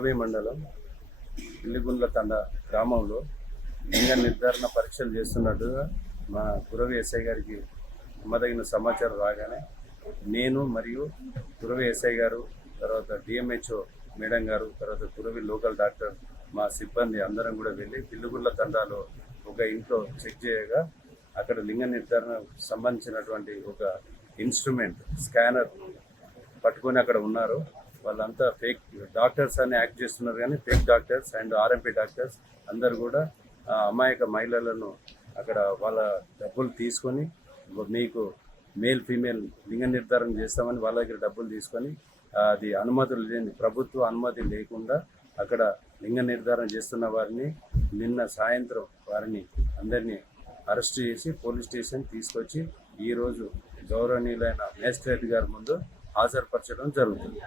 కురవి మండలం ఇల్లిగుండ్ల తండ గ్రామంలో లింగ నిర్ధారణ పరీక్షలు చేస్తున్నట్టుగా మా కురవి ఎస్ఐ గారికి నమ్మదగిన సమాచారం రాగానే నేను మరియు కురవి ఎస్ఐ గారు, తర్వాత డిఎంహెచ్ఓ మేడం గారు, తర్వాత కురవి లోకల్ డాక్టర్, మా సిబ్బంది అందరం కూడా వెళ్ళి పిల్లిగుండ్ల తండాలో ఒక ఇంట్లో చెక్ చేయగా అక్కడ లింగ నిర్ధారణ సంబంధించినటువంటి ఒక ఇన్స్ట్రుమెంట్ స్కానర్ పట్టుకొని అక్కడ ఉన్నారు. వాళ్ళంతా ఫేక్ డాక్టర్స్ అని యాక్ట్ చేస్తున్నారు, కానీ fake doctors and RMP doctors అందరు కూడా అమాయక మహిళలను అక్కడ వాళ్ళ డబ్బులు తీసుకొని మీకు మేల్ ఫీమేల్ లింగ నిర్ధారణ చేస్తామని వాళ్ళ దగ్గర డబ్బులు తీసుకొని అది అనుమతులు లేని ప్రభుత్వ అనుమతి లేకుండా అక్కడ లింగ నిర్ధారణ చేస్తున్న వారిని నిన్న సాయంత్రం వారిని అందరినీ అరెస్ట్ చేసి పోలీస్ స్టేషన్ తీసుకొచ్చి ఈరోజు గౌరవనీయులైన మేజిస్ట్రేట్ గారి ముందు హాజరుపరచడం జరుగుతుంది.